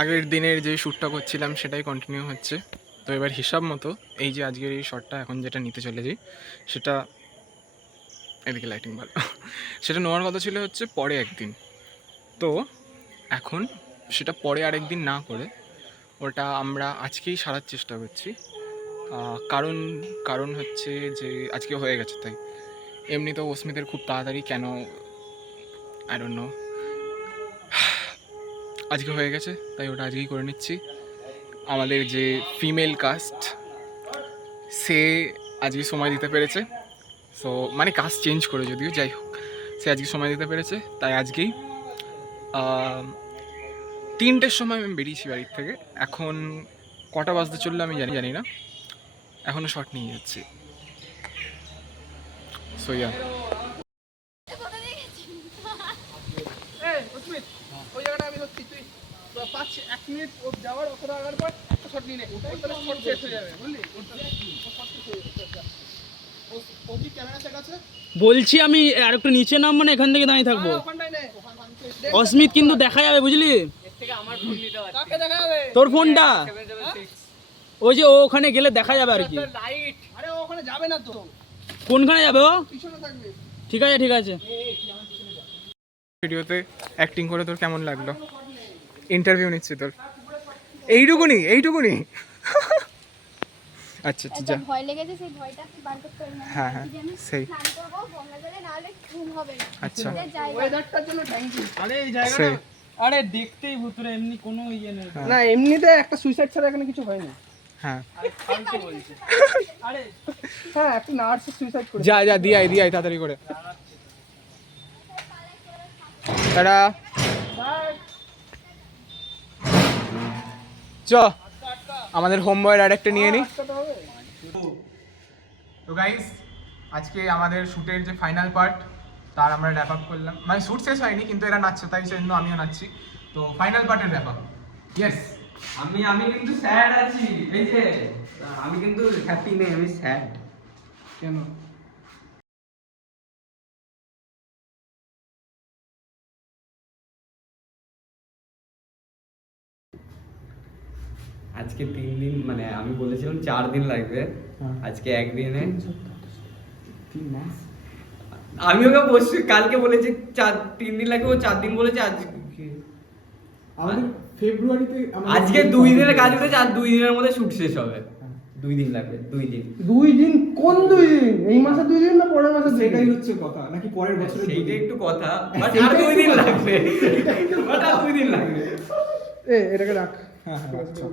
আগের দিনের যে শ্যুটটা করছিলাম সেটাই কন্টিনিউ হচ্ছে। তো এবার হিসাব মতো এই যে আজকের এই শটটা এখন যেটা নিতে চলেছি সেটা, এদিকে লাইটিং ভালো, সেটা নেওয়ার কথা ছিল হচ্ছে পরে একদিন। তো এখন সেটা পরে আরেকদিন না করে ওটা আমরা আজকেই সারার চেষ্টা করছি। কারণ কারণ হচ্ছে যে আজকে হয়ে গেছে তাই। এমনিতেও অস্মিতের খুব তাড়াতাড়ি কেন আই ডোন্ট নো, আজকে হয়ে গেছে তাই ওটা আজকেই করে নিচ্ছি। আমাদের যে ফিমেল কাস্ট সে আজকে সময় দিতে পেরেছে, সো মানে কাস্ট চেঞ্জ করে যদিও, যাই হোক সে আজকে সময় দিতে পেরেছে তাই আজকেই 3টের সময় আমি বেরিয়েছি বাড়ির থেকে। এখন কটা বাজতে চললো আমি জানি না, এখনও শট নিয়ে যাচ্ছি। সো ইয়া, ওই জায়গাটা আমি হচ্ছি, তুই 1 মিনিট যাওয়ার অতটা আগার পর একটা শট নিয়ে নে, ওটা শট শেষ হয়ে যাবে, বুঝলি? ও কি ক্যামেরা সেট আছে? বলছি আমি আর একটু নিচে নাম, মানে এখান থেকে দাঁড়িয়ে থাকবো। ওখানটায় নে। অস্মিত কিন্তু দেখা যাবে, বুঝলি? কাকে দেখা যাবে? তোর ফোনটা ওই যে ও ওখানে গেলে দেখা যাবে আর কি। আরে ও ওখানে যাবে না তো, কোনখানে যাবে ও? পিছনে থাকবে। ঠিক আছে ঠিক আছে। ভিডিওতে অ্যাক্টিং করে তোর কেমন লাগলো? ইন্টারভিউ নিচ্ছি তোর, এইটুকুনি। আচ্ছা আচ্ছা যা, ভয় লেগেছে, সেই ভয়টা কি বার করতে হবে না? হ্যাঁ হ্যাঁ সেই, স্নান করবো গঙ্গা জলে, না হলে ঘুম হবে না। আচ্ছা ওয়েদারটার জন্য থ্যাংক ইউ। আরে এই সেই, জায়গাটা, আরে দেখতেই ভুতুরে, এমনি কোনো ইয়ে নেই। না এমনিতে একটা সুইসাইড ছাড়া এখানে কিছু হয় না। হ্যাঁ ফালতু বলছে। আরে হ্যাঁ, একটা নার্স সুইসাইড করে। যা যা দিয়ে আয় তাড়াতাড়ি করে। তারা চ আমাদের হোমবয়ের আরেকটা নিয়ে নিই। তো গাইস আজকে আমাদের শ্যুটের যে ফাইনাল পার্ট তার আমরা র্যাপ আপ করলাম, মানে শ্যুট শেষ হয়নি কিন্তু এরা নাচছে তাই জন্য আমিও নাচছি। তো ফাইনাল পার্টের র্যাপ আপ। ইয়েস, আমি কিন্তু স্যাড আছি, এই যে আমি কিন্তু হ্যাপি নেই, আমি স্যাড। কেন? আজকে 3 দিন, মানে আমি বলেছিলাম 4 দিন লাগবে, আজকে একদিনে 3 মাস। আমি ওকে কালকে বলেছি 3 দিন লাগবে, ও 4 দিন বলেছে। আজকে আমাদের ফেব্রুয়ারিতে আজকে 2 দিনের কাজ হয়েছে, আর 2 দিনের মধ্যে শুট শেষ হবে। 2 দিন লাগবে, 2 দিন। 2 দিন? কোন 2 দিন? এই মাসে 2 দিন না পরের মাসে? সেটাই হচ্ছে কথা, নাকি পরের বছরে? সেইটা একটু কথা, বাট আর 2 দিন লাগবে, বাট আর 2 দিন লাগবে। এটাকে রাখ। হ্যাঁ হ্যাঁ আচ্ছা।